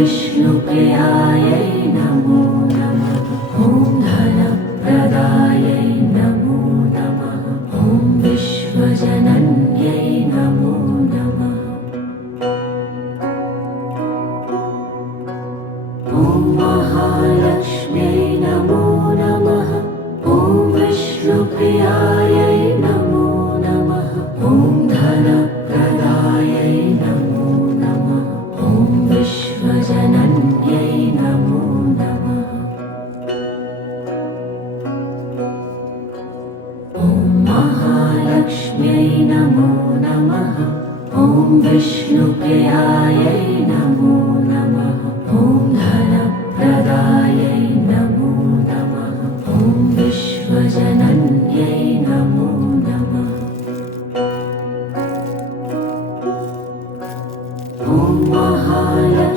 विष्णुप्रियायै नमो नमः। ॐ धनप्रदायै नमो नमः। ॐ विश्वजनन्यै नमो नमः। ॐ महालक्ष्म्यै नमो नमः। ॐ विष्णुप्रियायै नमो नमः। ॐ धनप्रदायै नमो नमः। ॐ विश्वजनन्यै नमो नमः। ॐ महालक्ष्म्यै नमो नमः। ॐ विष्णुप्रियायै नमो